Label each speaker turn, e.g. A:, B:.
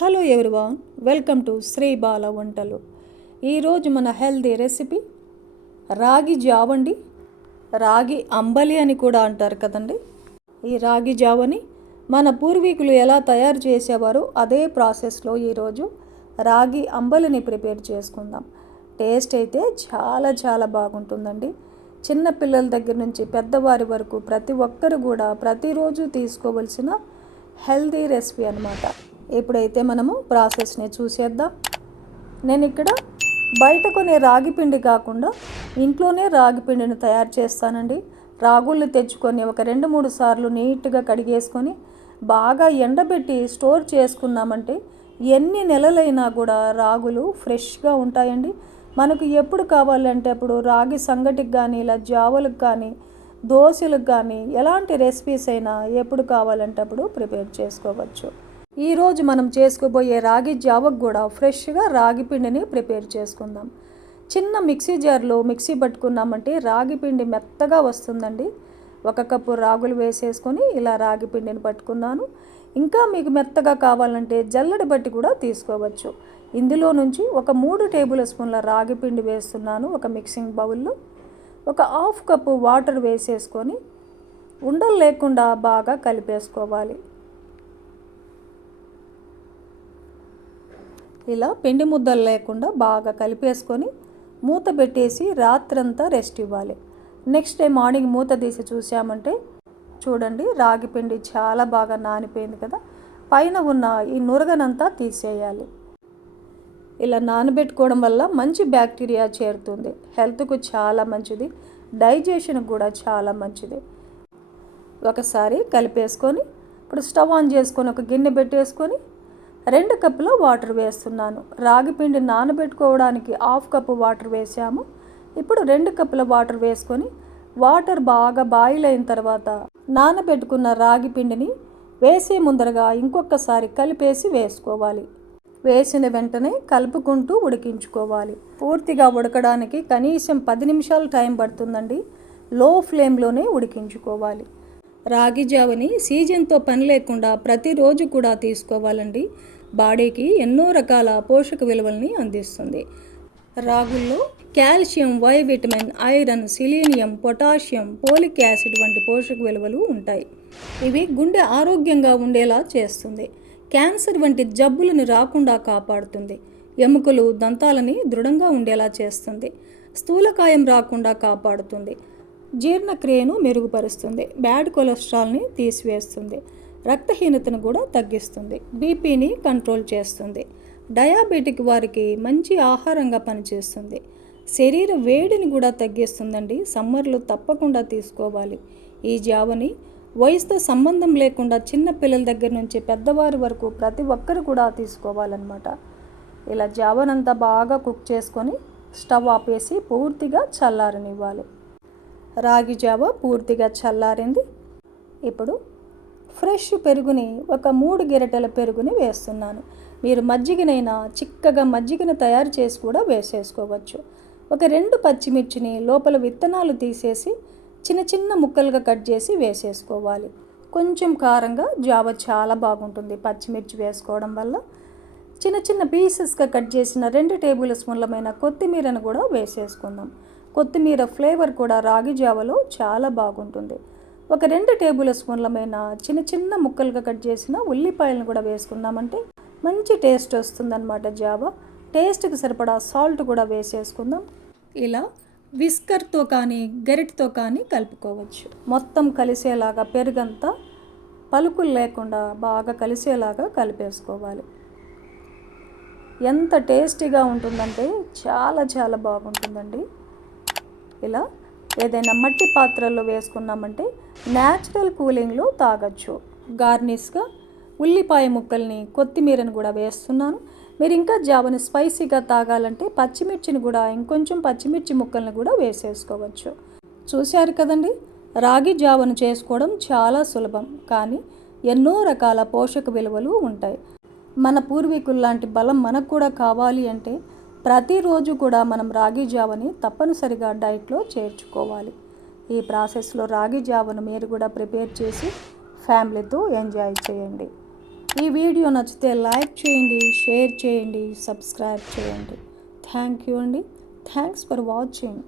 A: hello everyone welcome to Sri Bala వంటలు ఈరోజు మన హెల్దీ రెసిపీ రాగి జావండి రాగి అంబలి అని కూడా అంటారు కదండి ఈ రాగి జావని మన పూర్వీకులు ఎలా తయారు చేసేవారో అదే ప్రాసెస్లో ఈరోజు రాగి అంబలిని ప్రిపేర్ చేసుకుందాం టేస్ట్ అయితే చాలా చాలా బాగుంటుందండి చిన్న పిల్లల దగ్గర నుంచి పెద్దవారి వరకు ప్రతి ఒక్కరు కూడా ప్రతిరోజు తీసుకోవలసిన హెల్దీ రెసిపీ అనమాట ఇప్పుడైతే మనము ప్రాసెస్ని చూసేద్దాం నేను ఇక్కడ బయట కొనే రాగి పిండి కాకుండా ఇంట్లోనే రాగి పిండిని తయారు చేస్తానండి రాగుళ్ళు తెచ్చుకొని ఒక రెండు మూడు సార్లు నీట్గా కడిగేసుకొని బాగా ఎండబెట్టి స్టోర్ చేసుకున్నామంటే ఎన్ని నెలలైనా కూడా రాగులు ఫ్రెష్గా ఉంటాయండి మనకు ఎప్పుడు కావాలంటే అప్పుడు రాగి సంగటికి కానీ ఇలా జావలకు కానీ దోశలకు కానీ ఎలాంటి రెసిపీస్ అయినా ఎప్పుడు కావాలంటే అప్పుడు ప్రిపేర్ చేసుకోవచ్చు ఈరోజు మనం చేసుకోబోయే రాగి జావకు కూడా ఫ్రెష్గా రాగి పిండిని ప్రిపేర్ చేసుకుందాం చిన్న మిక్సీ జార్లో మిక్సీ పట్టుకున్నామంటే రాగి పిండి మెత్తగా వస్తుందండి ఒక కప్పు రాగులు వేసేసుకొని ఇలా రాగి పిండిని పట్టుకున్నాను ఇంకా మీకు మెత్తగా కావాలంటే జల్లడి బట్టి కూడా తీసుకోవచ్చు ఇందులో నుంచి ఒక మూడు టేబుల్ స్పూన్ల రాగి పిండి వేస్తున్నాను ఒక మిక్సింగ్ బౌల్లో ఒక హాఫ్ కప్పు వాటర్ వేసేసుకొని ఉండలు లేకుండా బాగా కలిపేసుకోవాలి ఇలా పిండి ముద్దలు లేకుండా బాగా కలిపేసుకొని మూత పెట్టేసి రాత్రంతా రెస్ట్ ఇవ్వాలి నెక్స్ట్ డే మార్నింగ్ మూత తీసి చూసామంటే చూడండి రాగి పిండి చాలా బాగా నానిపోయింది కదా పైన ఉన్న ఈ నురగనంతా తీసేయాలి ఇలా నానబెట్టుకోవడం వల్ల మంచి బ్యాక్టీరియా చేరుతుంది హెల్త్కు చాలా మంచిది డైజెషన్కి కూడా చాలా మంచిది ఒకసారి కలిపేసుకొని ఇప్పుడు స్టవ్ ఆన్ చేసుకొని ఒక గిన్నె పెట్టేసుకొని రెండు కప్పుల వాటర్ వేస్తున్నాను రాగి పిండి నానబెట్టుకోవడానికి హాఫ్ కప్పు వాటర్ వేసాము ఇప్పుడు రెండు కప్పుల వాటర్ వేసుకొని వాటర్ బాగా బాయిల్ అయిన తర్వాత నానబెట్టుకున్న రాగి పిండిని వేసే ముందరగా ఇంకొకసారి కలిపేసి వేసుకోవాలి వేసిన వెంటనే కలుపుకుంటూ ఉడికించుకోవాలి పూర్తిగా ఉడకడానికి కనీసం పది నిమిషాలు టైం పడుతుందండి లో ఫ్లేమ్లోనే ఉడికించుకోవాలి రాగి జావని సీజన్తో పని లేకుండా ప్రతిరోజు కూడా తీసుకోవాలండి బాడీకి ఎన్నో రకాల పోషక విలువల్ని అందిస్తుంది రాగుల్లో కాల్షియం వై vitamin iron selenium potassium folic acid వంటి పోషక విలువలు ఉంటాయి ఇవి గుండె ఆరోగ్యంగా ఉండేలా చేస్తుంది క్యాన్సర్ వంటి జబ్బులను రాకుండా కాపాడుతుంది ఎముకలు దంతాలని దృఢంగా ఉండేలా చేస్తుంది స్థూలకాయం రాకుండా కాపాడుతుంది జీర్ణక్రియను మెరుగుపరుస్తుంది బ్యాడ్ కొలెస్ట్రాల్ని తీసివేస్తుంది రక్తహీనతను కూడా తగ్గిస్తుంది బీపీని కంట్రోల్ చేస్తుంది డయాబెటిక్ వారికి మంచి ఆహారంగా పనిచేస్తుంది శరీర వేడిని కూడా తగ్గిస్తుందండి సమ్మర్లు తప్పకుండా తీసుకోవాలి ఈ జావని వయసుతో సంబంధం లేకుండా చిన్న పిల్లల దగ్గర నుంచి పెద్దవారి వరకు ప్రతి ఒక్కరు కూడా తీసుకోవాలన్నమాట ఇలా జావనంతా బాగా కుక్ చేసుకొని స్టవ్ ఆపేసి పూర్తిగా చల్లారనివ్వాలి రాగి జావ పూర్తిగా చల్లారింది ఇప్పుడు ఫ్రెష్ పెరుగుని ఒక మూడు గిరటెల పెరుగుని వేస్తున్నాను మీరు మజ్జిగనైనా చిక్కగా మజ్జిగను తయారు చేసి కూడా వేసేసుకోవచ్చు ఒక రెండు పచ్చిమిర్చిని లోపల విత్తనాలు తీసేసి చిన్న చిన్న ముక్కలుగా కట్ చేసి వేసేసుకోవాలి కొంచెం కారంగా జావ చాలా బాగుంటుంది పచ్చిమిర్చి వేసుకోవడం వల్ల చిన్న చిన్న పీసెస్గా కట్ చేసిన రెండు టేబుల్ స్పూన్లమైన కొత్తిమీరను కూడా వేసేసుకుందాం కొత్తిమీర ఫ్లేవర్ కూడా రాగి జావలో చాలా బాగుంటుంది ఒక రెండు టేబుల్ స్పూన్లమైన చిన్న చిన్న ముక్కలుగా కట్ చేసిన ఉల్లిపాయలను కూడా వేసుకుందామంటే మంచి టేస్ట్ వస్తుందన్నమాట జావ టేస్ట్కి సరిపడా సాల్ట్ కూడా వేసేసుకుందాం ఇలా విస్కర్తో కానీ గరిటతో కానీ కలుపుకోవచ్చు మొత్తం కలిసేలాగా పెరుగంతా పలుకులు లేకుండా బాగా కలిసేలాగా కలిపేసుకోవాలి ఎంత టేస్టీగా ఉంటుందంటే చాలా చాలా బాగుంటుందండి ఇలా ఏదైనా మట్టి పాత్రల్లో వేసుకున్నామంటే న్యాచురల్ కూలింగ్లో తాగొచ్చు గార్నిష్గా ఉల్లిపాయ ముక్కల్ని కొత్తిమీరని కూడా వేస్తున్నాను మీరు ఇంకా జావని స్పైసీగా తాగాలంటే పచ్చిమిర్చిని కూడా ఇంకొంచెం పచ్చిమిర్చి ముక్కల్ని కూడా వేసేసుకోవచ్చు చూశారు కదండి రాగి జావను చేసుకోవడం చాలా సులభం కానీ ఎన్నో రకాల పోషక విలువలు ఉంటాయి మన లాంటి బలం మనకు కూడా కావాలి అంటే ప్రతిరోజు కూడా మనం రాగి జావని తప్పనిసరిగా డైట్లో చేర్చుకోవాలి ఈ ప్రాసెస్లో రాగి జావను మీరు కూడా ప్రిపేర్ చేసి ఫ్యామిలీతో ఎంజాయ్ చేయండి ఈ వీడియో నచ్చితే లైక్ చేయండి షేర్ చేయండి సబ్స్క్రైబ్ చేయండి థ్యాంక్ యూ అండి థ్యాంక్స్ ఫర్ వాచింగ్